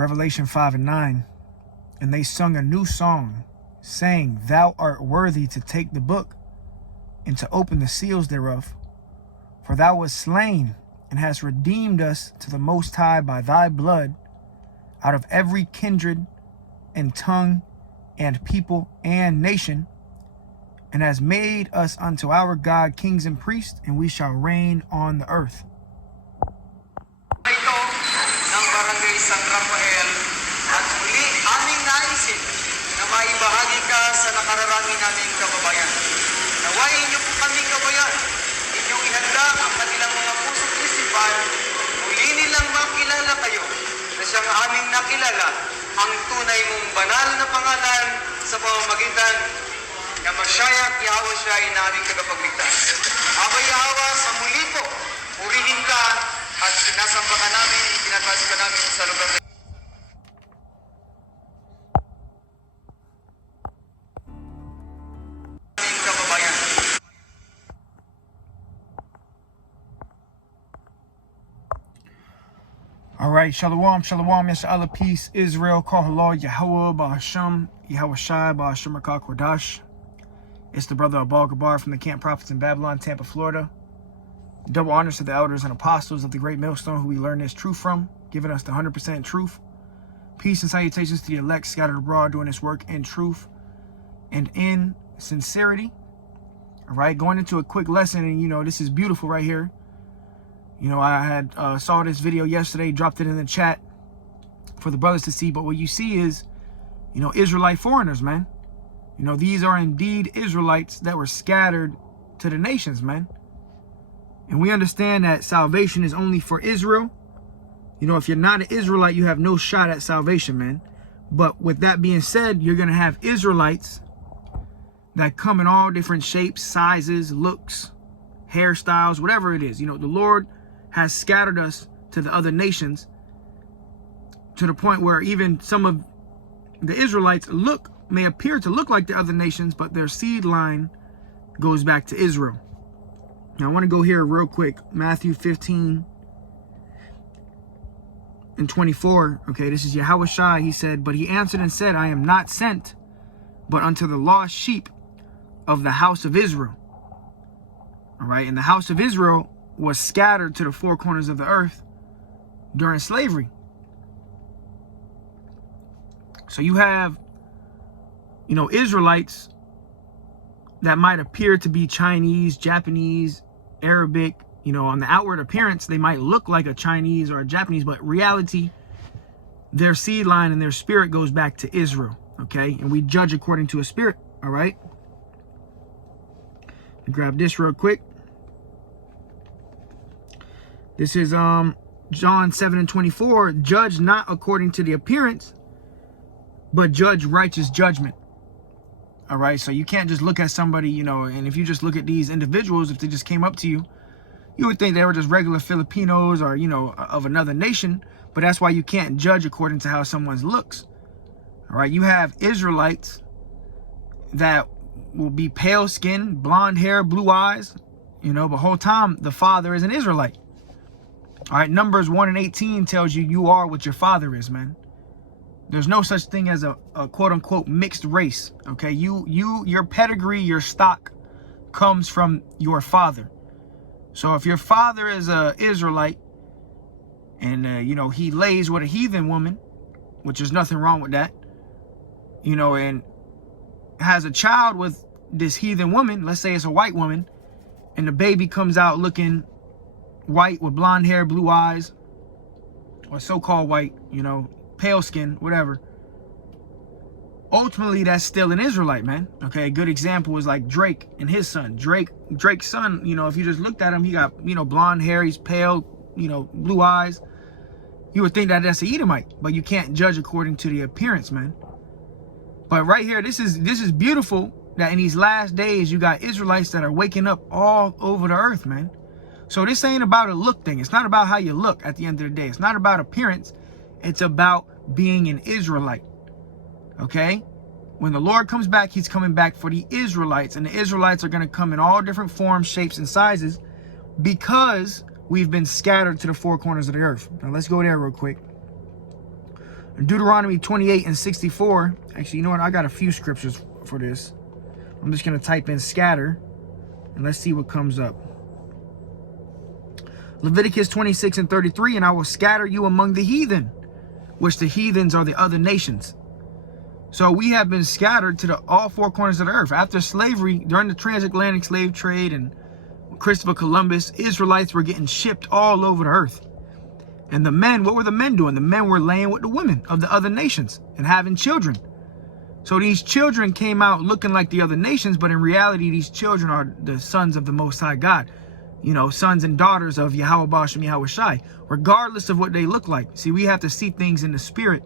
Revelation 5 and 9. And they sung a new song, saying, Thou art worthy to take the book and to open the seals thereof. For thou wast slain and hast redeemed us to the Most High by thy blood out of every kindred and tongue and people and nation, and has made us unto our God kings and priests, and we shall reign on the earth. Ito ng Barangay San Rafael at muli aming naisip na maibahagi ka sa nakararami naming kababayan. Nawain niyo po kaming kabayan, inyong ihanda ang kanilang mga puso't isipan, muli nilang makilala kayo na siyang aming nakilala ang tunay mong banal na pangalan sa pamamagitan ng Mashiach YAHAWASHI na aming tagapagligtas. Aba Yahawa, sa muli po, purihin ka at sinasamba ka namin, itinataas ka namin sa lugar na aming kababayan. All right, shalom, shalom, Yasha'Allah, peace, Israel, call hello, Yahweh, Bahasham, YAHAWASHI, Bahasham, Rakah, Kodash. It's the brother Abal Gabar from the Camp Prophets in Babylon, Tampa, Florida. Double honors to the elders and apostles of the great millstone who we learn this truth from, giving us the 100% truth. Peace and salutations to the elect scattered abroad doing this work in truth and in sincerity. All right, going into a quick lesson, and this is beautiful right here. I had saw this video yesterday, dropped it in the chat for the brothers to see, but what you see is, Israelite foreigners, man. These are indeed Israelites that were scattered to the nations, man. And we understand that salvation is only for Israel. If you're not an Israelite, you have no shot at salvation, man. But with that being said, you're going to have Israelites that come in all different shapes, sizes, looks, hairstyles, whatever it is. The Lord has scattered us to the other nations to the point where even some of the Israelites may appear to look like the other nations, but their seed line goes back to Israel. Now, I want to go here real quick. Matthew 15 and 24. Okay, this is YAHAWASHI. He said, But he answered and said, I am not sent, but unto the lost sheep of the house of Israel. All right, and the house of Israel was scattered to the four corners of the earth during slavery. So you have, Israelites that might appear to be Chinese, Japanese, Arabic. On the outward appearance, they might look like a Chinese or a Japanese, but reality, their seed line and their spirit goes back to Israel. Okay, and we judge according to a spirit. All right, grab this real quick. This is John 7 and 24. Judge not according to the appearance, but judge righteous judgment. All right, so you can't just look at somebody, and if you just look at these individuals, if they just came up to you, you would think they were just regular Filipinos or, of another nation. But that's why you can't judge according to how someone looks. All right, you have Israelites that will be pale skin, blonde hair, blue eyes, but the whole time the father is an Israelite. All right, Numbers 1 and 18 tells you you are what your father is, man. There's no such thing as a quote unquote mixed race. Okay, your pedigree, your stock comes from your father. So if your father is a Israelite and he lays with a heathen woman, which is nothing wrong with that, and has a child with this heathen woman, let's say it's a white woman, and the baby comes out looking white with blonde hair, blue eyes, or so-called white, pale skin, whatever. Ultimately, that's still an Israelite, man. Okay, a good example is like Drake and his son. Drake's son, if you just looked at him, he got, blonde hair, he's pale, blue eyes. You would think that that's an Edomite, but you can't judge according to the appearance, man. But right here, this is beautiful that in these last days, you got Israelites that are waking up all over the earth, man. So this ain't about a look thing. It's not about how you look at the end of the day. It's not about appearance. It's about being an Israelite. Okay? When the Lord comes back, he's coming back for the Israelites. And the Israelites are going to come in all different forms, shapes, and sizes because we've been scattered to the four corners of the earth. Now let's go there real quick. Deuteronomy 28 and 64. Actually, you know what? I got a few scriptures for this. I'm just going to type in scatter, and let's see what comes up. Leviticus 26 and 33, and I will scatter you among the heathen, which the heathens are the other nations. So we have been scattered to all four corners of the earth. After slavery, during the transatlantic slave trade and Christopher Columbus, Israelites were getting shipped all over the earth. And the men, what were the men doing? The men were laying with the women of the other nations and having children. So these children came out looking like the other nations, but in reality, these children are the sons of the Most High God. You know, sons and daughters of YAHAWASHI, YAHAWASHI, regardless of what they look like. See, we have to see things in the spirit.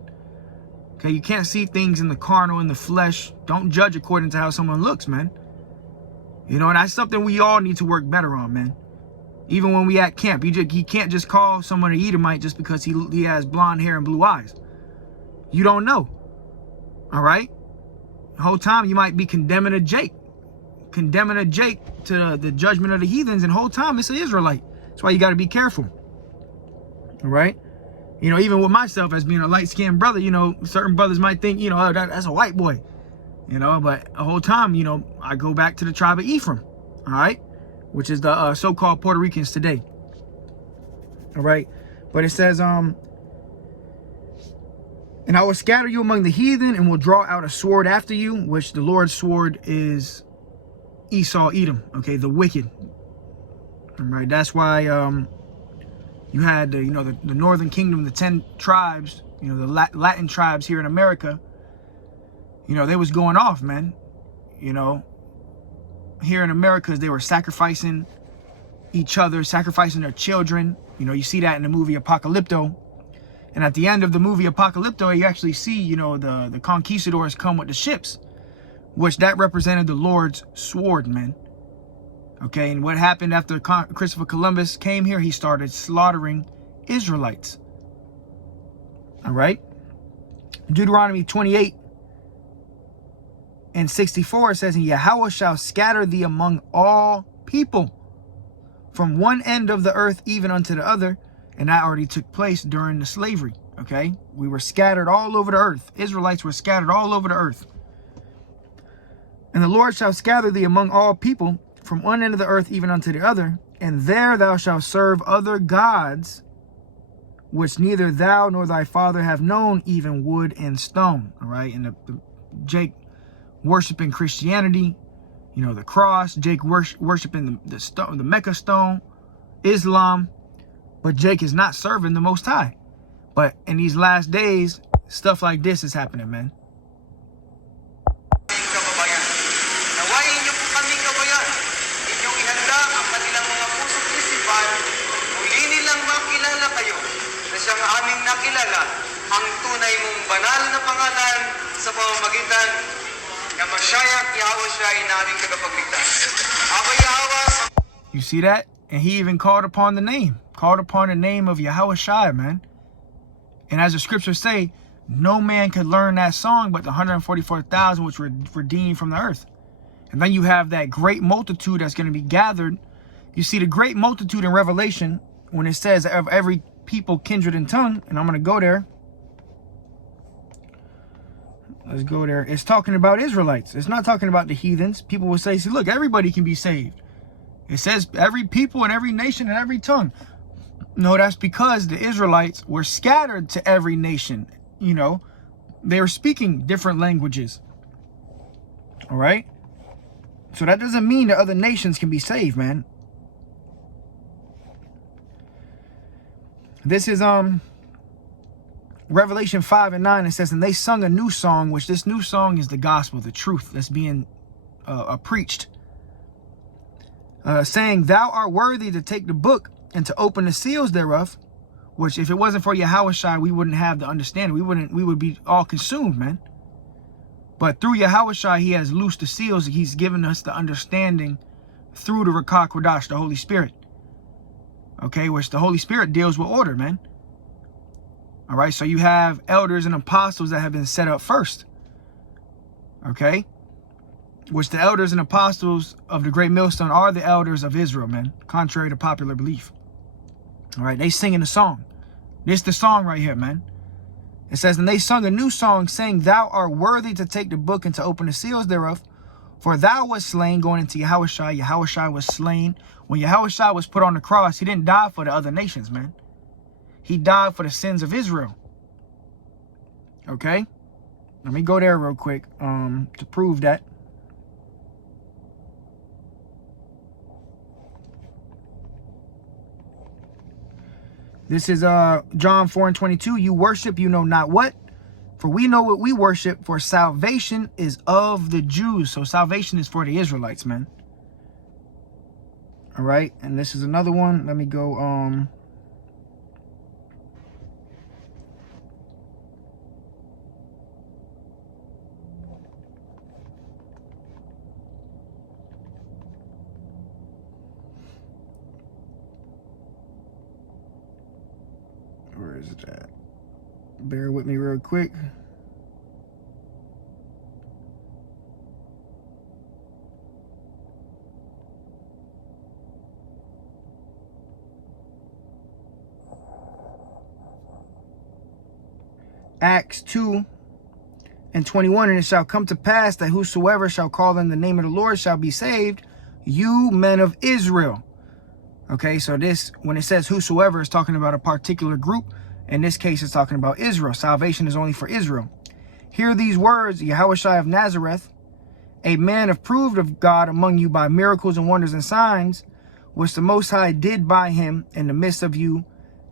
Okay, you can't see things in the carnal, in the flesh. Don't judge according to how someone looks, man. You know, and that's something we all need to work better on, man. Even when we at camp, he can't just call someone an Edomite just because he has blonde hair and blue eyes. You don't know. All right? The whole time you might be condemning a Jake to the judgment of the heathens, and the whole time it's an Israelite. That's why you got to be careful. All right? You know, even with myself as being a light-skinned brother, you know, certain brothers might think, you know, oh, that's a white boy. You know, but the whole time, you know, I go back to the tribe of Ephraim. All right? Which is the so-called Puerto Ricans today. All right? But it says, and I will scatter you among the heathen and will draw out a sword after you, which the Lord's sword is Esau, Edom. Okay, the wicked. All right? That's why you had, the northern kingdom, the 10 tribes, you know, the Latin tribes here in America. You know, they was going off, man. You know, here in America, they were sacrificing each other, sacrificing their children. You know, you see that in the movie Apocalypto. And at the end of the movie Apocalypto, you actually see, you know, the conquistadors come with the ships, which that represented the Lord's sword, man. Okay, and what happened after Christopher Columbus came here? He started slaughtering Israelites. All right? Deuteronomy 28 and 64, it says, and Yahweh shall scatter thee among all people, from one end of the earth even unto the other. And that already took place during the slavery. Okay? We were scattered all over the earth. Israelites were scattered all over the earth. And the Lord shall scatter thee among all people, from one end of the earth even unto the other, and there thou shalt serve other gods, which neither thou nor thy father have known, even wood and stone. All right? And the Jake worshiping Christianity, you know, the cross. Jake worshiping the stone, the Mecca stone, Islam. But Jake is not serving the Most High. But in these last days, stuff like this is happening, man. Nawain niyo po kaming kabayan. Inyong ihanda ang kanilang mga pusong isipan. Muli nilang makilala kayo na siyang aming nakilala ang tunay mong banal na pangalan sa pamamagitan ng Mashiach Yahawashi na aming tagapagligtas. Aba Yahweh. You see that? And he even called upon the name of YAHAWASHI, man. And as the scriptures say, no man could learn that song but the 144,000 which were redeemed from the earth. And then you have that great multitude that's going to be gathered. You see the great multitude in Revelation when it says of every people, kindred, and tongue. And I'm going to go there. Let's go there. It's talking about Israelites. It's not talking about the heathens. People will say, see, look, everybody can be saved. It says every people and every nation and every tongue. No, that's because the Israelites were scattered to every nation. You know, they were speaking different languages. All right? So that doesn't mean that other nations can be saved, man. This is Revelation 5 and 9. It says, and they sung a new song, which this new song is the gospel, the truth that's being preached. Saying, thou art worthy to take the book and to open the seals thereof, which if it wasn't for YAHAWASHI, we wouldn't have the understanding. We would be all consumed, man. But through YAHAWASHI, he has loosed the seals. He's given us the understanding through the Rakah Kodash, the Holy Spirit. Okay, which the Holy Spirit deals with order, man. All right, so you have elders and apostles that have been set up first. Okay? Which the elders and apostles of the great millstone are the elders of Israel, man, contrary to popular belief. All right, they singing the song. This the song right here, man. It says, and they sung a new song, saying, thou art worthy to take the book and to open the seals thereof. For thou wast slain, going into Yahawashi. Yahawashi was slain. When Yahawashi was put on the cross, he didn't die for the other nations, man. He died for the sins of Israel. Okay? Let me go there real quick to prove that. This is John 4:22. You worship, you know not what. For we know what we worship, for salvation is of the Jews. So salvation is for the Israelites, man. All right. And this is another one. Let me go. Where is it at? Bear with me real quick. Acts 2:21, and it shall come to pass that whosoever shall call in the name of the Lord shall be saved, you men of Israel. Okay, so this, when it says whosoever, is talking about a particular group. In this case, it's talking about Israel. Salvation is only for Israel. Hear these words, Yahawashi of Nazareth, a man approved of God among you by miracles and wonders and signs, which the Most High did by him in the midst of you,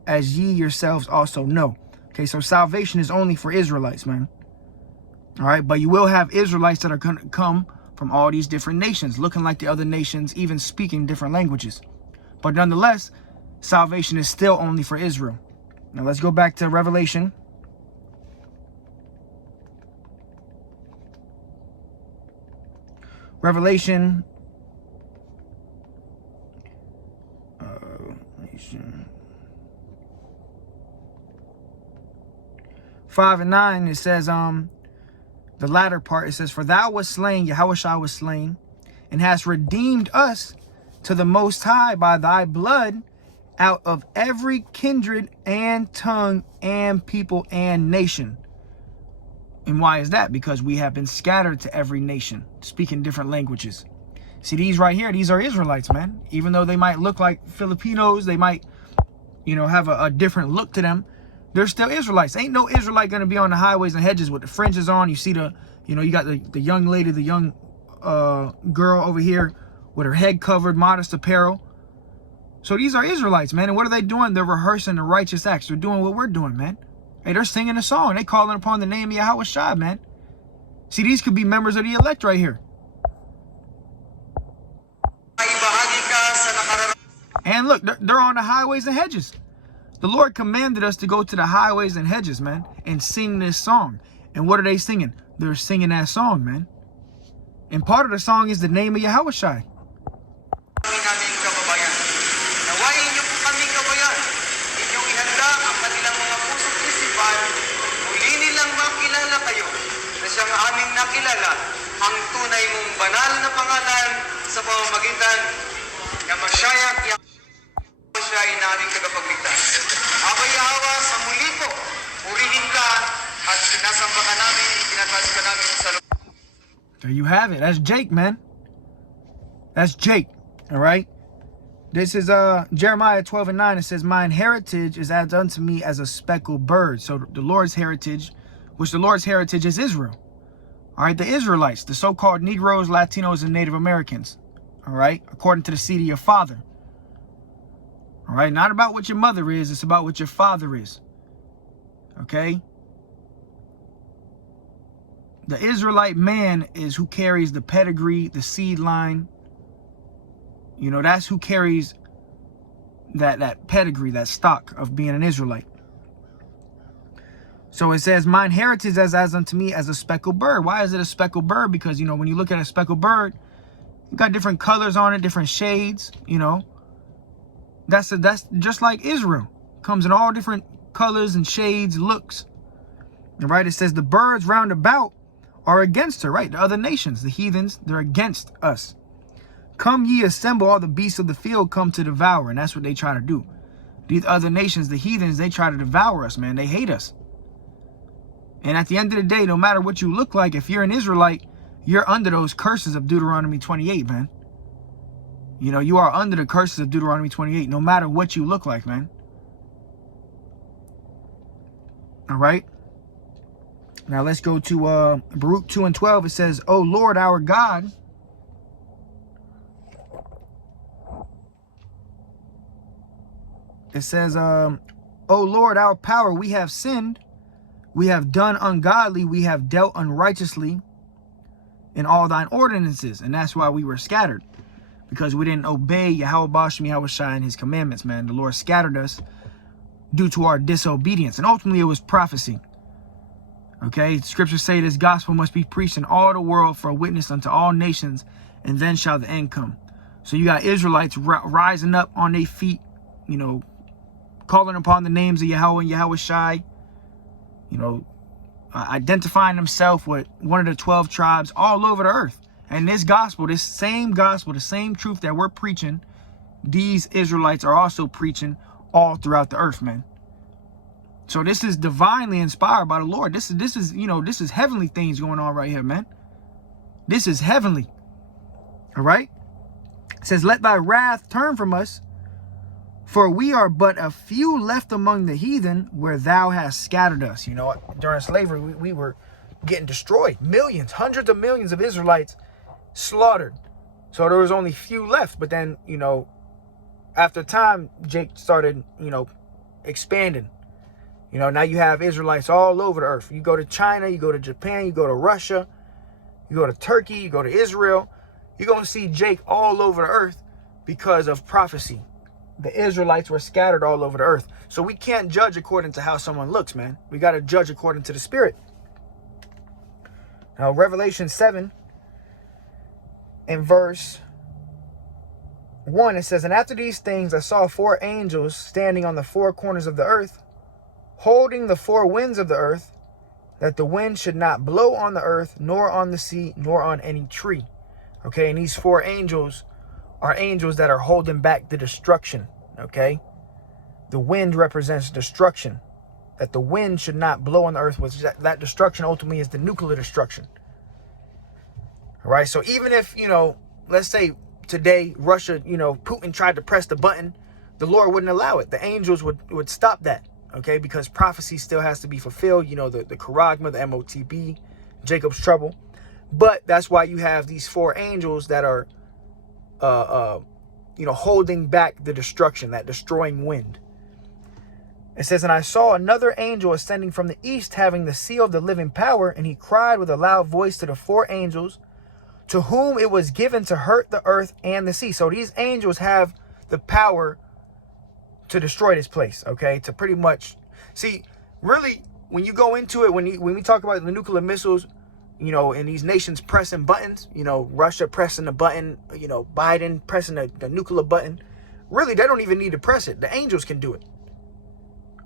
as ye yourselves also know. Okay, so salvation is only for Israelites, man. All right, but you will have Israelites that are going to come from all these different nations, looking like the other nations, even speaking different languages. But nonetheless, salvation is still only for Israel. Now let's go back to Revelation. Revelation 5:9, it says, the latter part, it says, for thou wast slain, Yahawashi was slain, and hast redeemed us to the Most High by thy blood out of every kindred and tongue and people and nation. And why is that? Because we have been scattered to every nation, speaking different languages. See, these right here, these are Israelites, man. Even though they might look like Filipinos, they might, you know, have a different look to them. They're still Israelites. Ain't no Israelite going to be on the highways and hedges with the fringes on. You see the, you know, you got the young lady, the young girl over here with her head covered, modest apparel. So these are Israelites, man. And what are they doing? They're rehearsing the righteous acts. They're doing what we're doing, man. Hey, they're singing a song. They calling upon the name of Yahawashi, man. See, these could be members of the elect right here. And look, they're on the highways and hedges. The Lord commanded us to go to the highways and hedges, man, and sing this song. And what are they singing? They're singing that song, man. And part of the song is the name of Yahawashi. Ang tunay mong banal na pangalan sa pamamagitan ng Mashiach Yahawashi ay naming tagapagligtas. Aba Yahawa, sa muli po, purihin ka at sinasamba ka namin, itinataas ka namin sa loob. There you have it. That's Jake, man. That's Jake. All right. This is Jeremiah 12:9. It says, mine heritage is as unto me as a speckled bird. So the Lord's heritage, which the Lord's heritage is Israel. All right, the Israelites, the so-called Negroes, Latinos, and Native Americans. All right, according to the seed of your father. All right, not about what your mother is, it's about what your father is. Okay? The Israelite man is who carries the pedigree, the seed line. You know, that's who carries that pedigree, that stock of being an Israelite. So it says, mine heritage is as unto me as a speckled bird. Why is it a speckled bird? Because, you know, when you look at a speckled bird, you got different colors on it, different shades, you know. That's just like Israel. Comes in all different colors and shades, looks. All right, it says the birds round about are against her, right? The other nations, the heathens, they're against us. Come ye assemble, all the beasts of the field come to devour. And that's what they try to do. These other nations, the heathens, they try to devour us, man. They hate us. And at the end of the day, no matter what you look like, if you're an Israelite, you're under those curses of Deuteronomy 28, man. You know, you are under the curses of Deuteronomy 28, no matter what you look like, man. All right. Now let's go to Baruch 2:12. It says, "O Lord our God, it says, O Lord our power, we have sinned, we have done ungodly, we have dealt unrighteously in all thine ordinances." And that's why we were scattered, because we didn't obey YAHAWASHI and his commandments, man. The Lord scattered us due to our disobedience. And ultimately it was prophecy. Okay, scriptures say this gospel must be preached in all the world for a witness unto all nations, and then shall the end come. So you got Israelites rising up on their feet, you know, calling upon the names of Yahweh and YAHAWASHI, you know, identifying themselves with one of the 12 tribes all over the earth. And this gospel, the same truth that we're preaching, these Israelites are also preaching all throughout the earth, man. So this is divinely inspired by the Lord. This is, you know, this is heavenly things going on right here, man. This is heavenly. All right. It says, "Let thy wrath turn from us, for we are but a few left among the heathen, where thou hast scattered us." You know, during slavery, we were getting destroyed. Millions, hundreds of millions of Israelites slaughtered. So there was only few left. But then, you know, after time, Jake started, you know, expanding. You know, now you have Israelites all over the earth. You go to China, you go to Japan, you go to Russia, you go to Turkey, you go to Israel. You're going to see Jake all over the earth because of prophecy. The Israelites were scattered all over the earth. So we can't judge according to how someone looks, man. We got to judge according to the Spirit. Now, Revelation 7 in verse 1, it says, "And after these things I saw 4 angels standing on the 4 corners of the earth, holding the 4 winds of the earth, that the wind should not blow on the earth, nor on the sea, nor on any tree." Okay, and these 4 angels are angels that are holding back the destruction. Okay, the wind represents destruction, that the wind should not blow on the earth, which that destruction ultimately is the nuclear destruction. All right, so even if, you know, let's say today Russia, you know, Putin tried to press the button, the Lord wouldn't allow it. The angels would stop that. Okay, because prophecy still has to be fulfilled. You know, the charagma, the MOTB, Jacob's trouble. But that's why you have these 4 angels that are, you know, holding back the destruction, that destroying wind. It says, "And I saw another angel ascending from the east, having the seal of the living power, and he cried with a loud voice to the 4 angels, to whom it was given to hurt the earth and the sea." So these angels have the power to destroy this place, okay? To pretty much, see, really, when you go into it, when we talk about the nuclear missiles, you know, and these nations pressing buttons, you know, Russia pressing the button, you know, Biden pressing the nuclear button, really, they don't even need to press it. The angels can do it.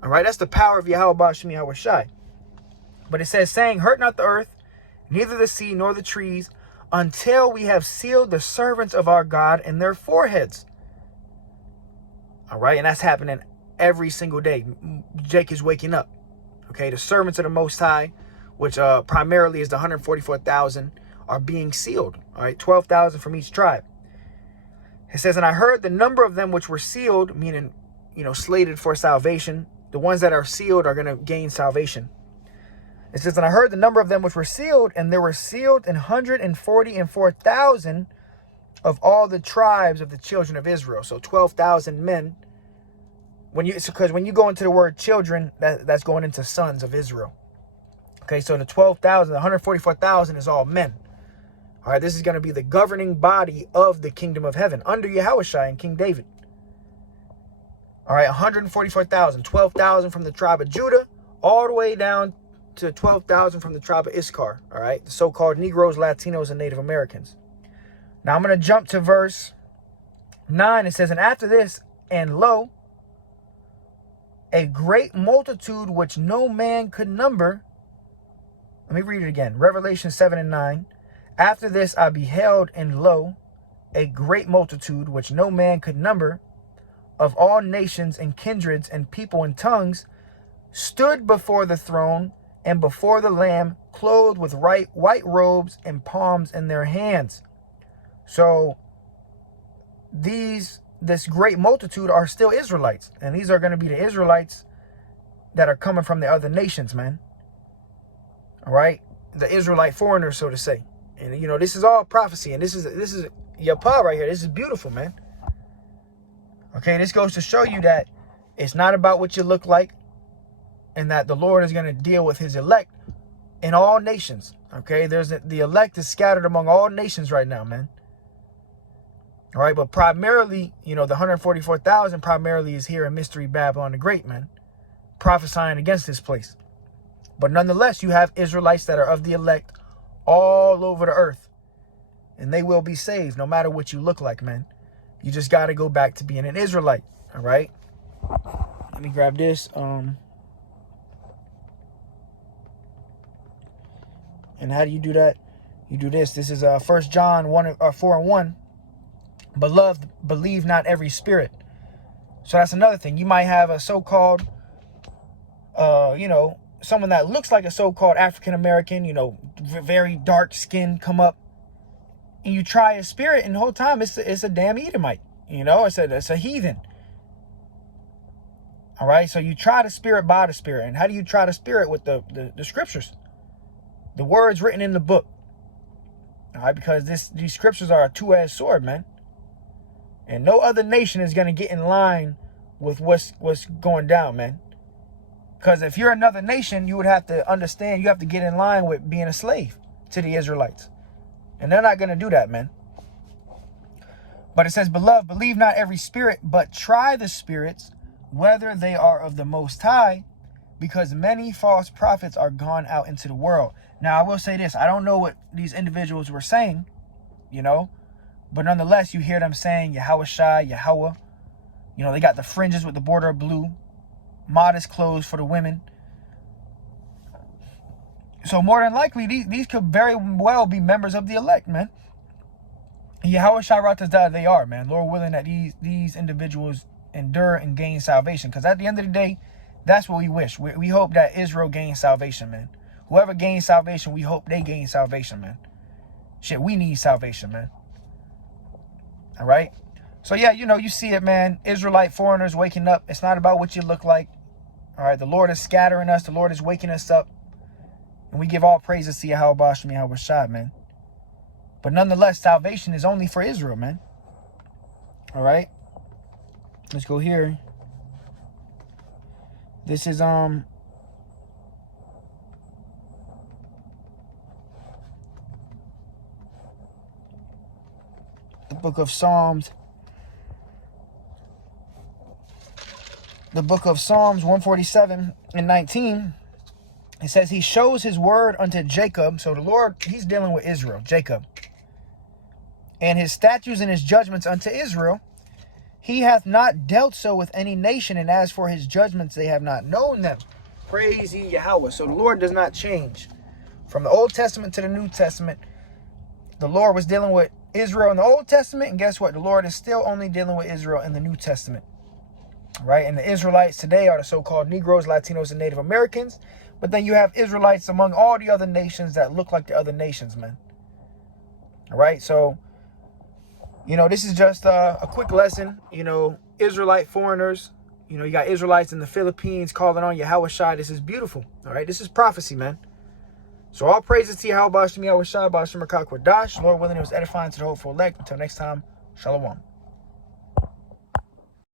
All right, that's the power of YAHAWASHI. But it says, saying, "Hurt not the earth, neither the sea nor the trees, until we have sealed the servants of our God in their foreheads." All right, and that's happening every single day. Jake is waking up. Okay, the servants of the Most High, which primarily is the 144,000, are being sealed. All right, 12,000 from each tribe. It says, "And I heard the number of them which were sealed," meaning, you know, slated for salvation. The ones that are sealed are going to gain salvation. It says, "And I heard the number of them which were sealed, and there were sealed 144,000 of all the tribes of the children of Israel." So 12,000 men. Because when you go into the word children, that's going into sons of Israel. Okay, so the 12,000, the 144,000 is all men. All right, this is going to be the governing body of the kingdom of heaven under YAHAWASHI and King David. All right, 144,000, 12,000 from the tribe of Judah, all the way down to 12,000 from the tribe of Issachar. All right, the so-called Negroes, Latinos, and Native Americans. Now I'm going to jump to verse 9. It says, "And after this, and lo, a great multitude which no man could number." Let me read it again. Revelation 7 and 9. "After this I beheld, and lo, a great multitude which no man could number, of all nations and kindreds and people and tongues, stood before the throne and before the Lamb, clothed with white robes and palms in their hands. So this great multitude are still Israelites. And these are going to be the Israelites that are coming from the other nations, man. All right? The Israelite foreigners, so to say. And, you know, this is all prophecy. And this is Yapah right here. This is beautiful, man. Okay, this goes to show you that it's not about what you look like, and that the Lord is going to deal with his elect in all nations. Okay, the elect is scattered among all nations right now, man. All right, but primarily, you know, the 144,000 primarily is here in Mystery Babylon the Great, man, prophesying against this place. But nonetheless, you have Israelites that are of the elect all over the earth, and they will be saved no matter what you look like, man. You just got to go back to being an Israelite. All right, let me grab this. And how do you do that? You do this. This is 1 John 4:1. Beloved, believe not every spirit. So that's another thing. You might have a so-called, you know, someone that looks like a so-called African-American, you know, very dark skin come up. And you try a spirit, and the whole time it's a damn Edomite. You know, it's a heathen. All right, so you try the spirit by the spirit. And how do you try the spirit? With the scriptures? The words written in the book. All right, because these scriptures are a two-edged sword, man. And no other nation is going to get in line with what's going down, man. Because if you're another nation, you would have to understand, you have to get in line with being a slave to the Israelites. And they're not going to do that, man. But it says, beloved, believe not every spirit, but try the spirits, whether they are of the Most High, because many false prophets are gone out into the world. Now, I will say this. I don't know what these individuals were saying, you know, but nonetheless, you hear them saying YAHAWASHI, Yahweh. You know, they got the fringes with the border of blue, modest clothes for the women. So more than likely, these could very well be members of the elect, man. YAHAWASHI Ratazdah, they are, man. Lord willing that these individuals endure and gain salvation. Because at the end of the day, that's what we wish. We hope that Israel gains salvation, man. Whoever gains salvation, we hope they gain salvation, man. Shit, we need salvation, man. All right? So, yeah, you know, you see it, man. Israelite foreigners waking up. It's not about what you look like. All right? The Lord is scattering us. The Lord is waking us up. And we give all praises to YAHAWASHI, man. But nonetheless, salvation is only for Israel, man. All right? Let's go here. This is, the book of Psalms. The book of Psalms 147 and 19. It says, he shows his word unto Jacob. So the Lord, he's dealing with Israel, Jacob. And his statutes and his judgments unto Israel. He hath not dealt so with any nation. And as for his judgments, they have not known them. Praise ye Yahweh. So the Lord does not change. From the Old Testament to the New Testament, the Lord was dealing with Israel in the Old Testament. And guess what? The Lord is still only dealing with Israel in the New Testament. Right? And the Israelites today are the so-called Negroes, Latinos, and Native Americans. But then you have Israelites among all the other nations that look like the other nations, man. All right? So, you know, this is just a quick lesson. You know, Israelite foreigners. You know, you got Israelites in the Philippines calling on YAHAWASHI. This is beautiful. All right? This is prophecy, man. So all praises to YAHWASHI, Ba'ashem Rakah Kwadash. Lord willing, it was edifying to the hopeful elect. Until next time, shalom.